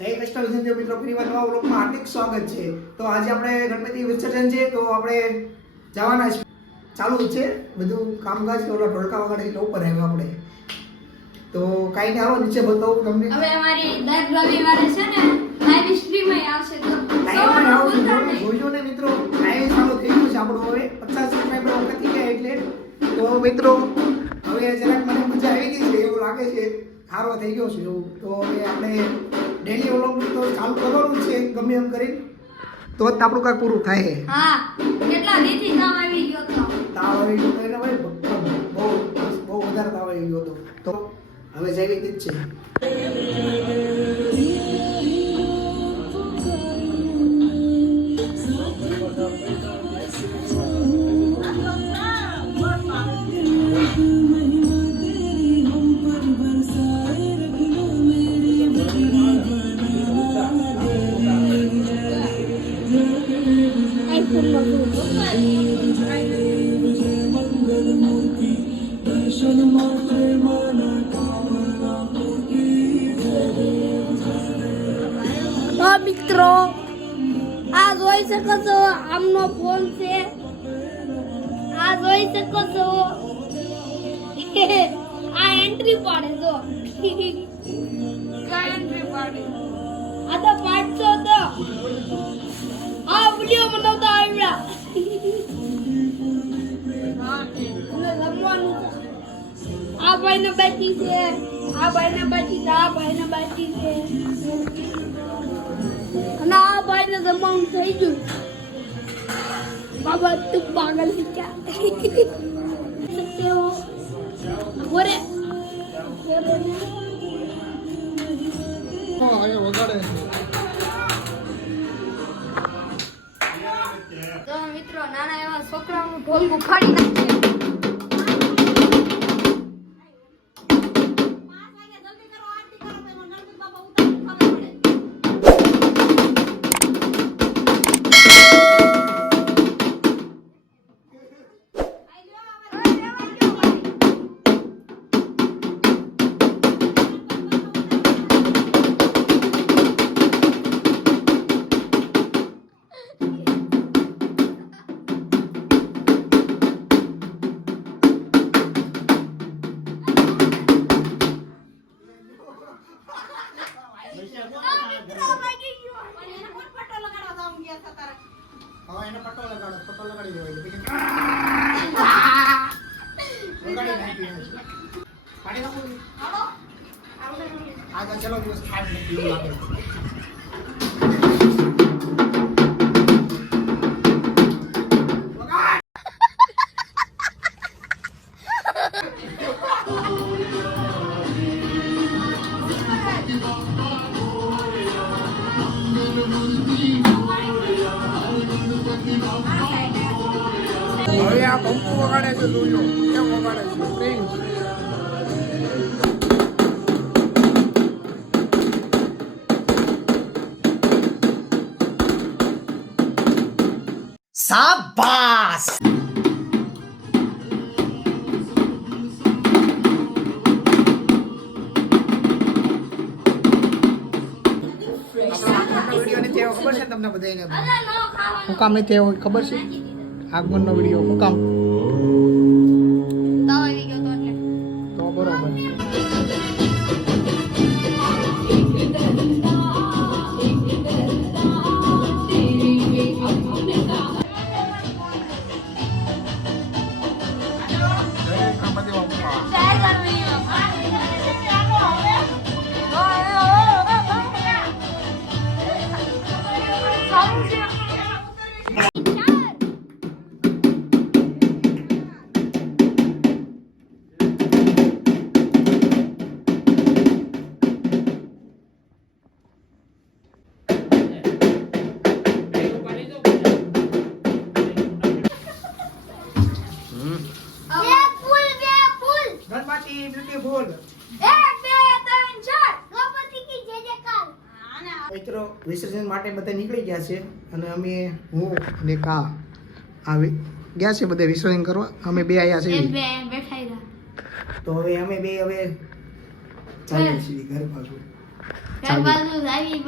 જય અષ્ટવિનાયક મિત્રો, ફરીવાર નવા વ્લોગમાં હાર્દિક સ્વાગત છે. તો આજે આપણે ગણપતિ વિસર્જન છે, તો આપણે જવાના છે. ચાલુ જ છે બધું કામકાજ. ઓલા ઢોલકા વગાડે એટલે ઉપર આવ્યા આપણે. તો કાઈ ને આવો નીચે બતાવું તમને. હવે અમારી દર રવિવારે છે ને લાઈવ સ્ટ્રીમ આવશે, તો લાઈવ આવશે. જોજો ને મિત્રો, લાઈવ ચાલુ થઈ ગયું છે આપણું. હવે 50 સબસ્ક્રાઇબર વખત ગયા એટલે તો મિત્રો હવે જરાક મને મજા આવી ગઈ છે એવું લાગે છે. સારો થઈ ગયો છે એવું. તો હવે આપણે ડેલી વ્લોગ તો ચાલુ કરવાનું છે ગમે એમ કરી, તો જ આપણું કાંઈ પૂરું થાય. હા, કેટલા દીથી તાવ આવી ગયો તો. તાવ આવી ગયો તો એટલે ભાઈ બહુ વધારે તાવ આવી ગયો હતો. તો હવે જેવી રીતે જ છે. મિત્રો આ જોઈ શકો છો, આમનો ફોન છે. આ જોઈ શકો છો, આ એન્ટ્રી પાડે જો. આ એન્ટ્રી પાડે. આ તો 500 તો આ વિડિયો બનાવતા આવ્યા. રમવાનું આ ભાઈને બાકી છે, આ ભાઈને બાકી છે, આ ભાઈને બાકી છે, અને આ ભાઈને જમવાનું થઈ ગયું. બાબા તું પાગલ છે ક્યાં? સત્ય હો બોરે તો મિત્રો નાના એવા છોકરાઓનું ઢોલકું ફાડી નાખે. આગળ ચલો દિવસ ખાઈ નથી લાગે. હવે આ પંપુ વગાડે છે, જોયો કેમ વગાડે છે. પ્રિન્સ શાબાશ. ખબર છે તમને બધાને હું કામ નથી આવ્યો ખબર છે? આગમનનો વિડીયો હું કામ તાવ આવી ગયો તો એટલે તો બરોબર. મિત્રો વિસર્જન માટે બધા નીકળી ગયા છે અને અમે હું અને કા આવી ગયા છે બધા વિસર્જન કરવા. અમે બે આયા છે તો હવે અમે બે હવે ચાલીએ છીએ ઘર પાછું. ઘર બાજુ આવી